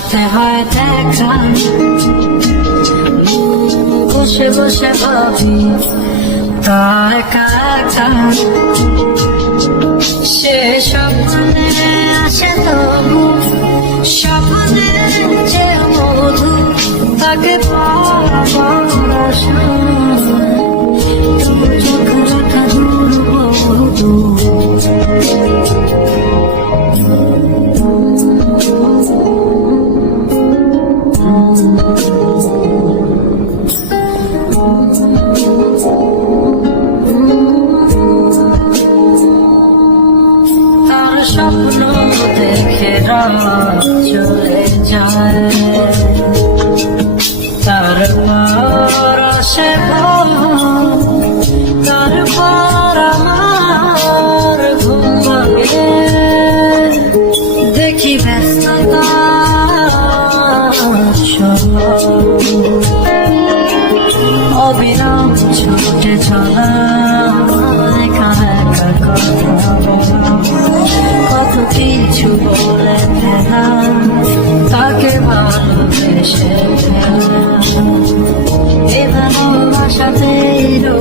সাথে হয় দেখা বসে বসে ভাবি, তা একা একা। সে স্বপ্নে আসে তবু, স্বপ্নে যে মধু, তাকে পাবার দেখে চলে যায় তার পর সে তারপর আমার ঘুম দেখি ব্যস্ততা অবিরাম ছুটে চলা বলে ফেলা। তাকে ভালোবেসে এ ভালোবাসাতে তার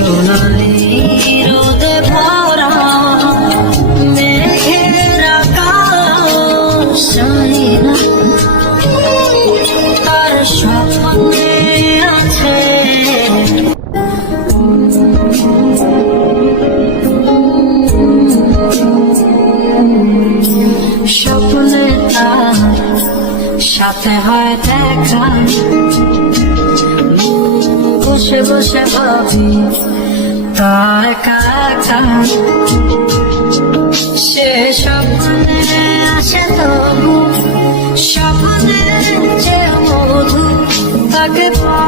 সোনালি রোদে ভরা মেঘের আছে। স্বপ্নে তার সাথে হয় দেখা। বসে বসে ভাবি তার কাছা সে স্বপ্নে আসে তবু স্বপ্নে যে মধু তাকে পা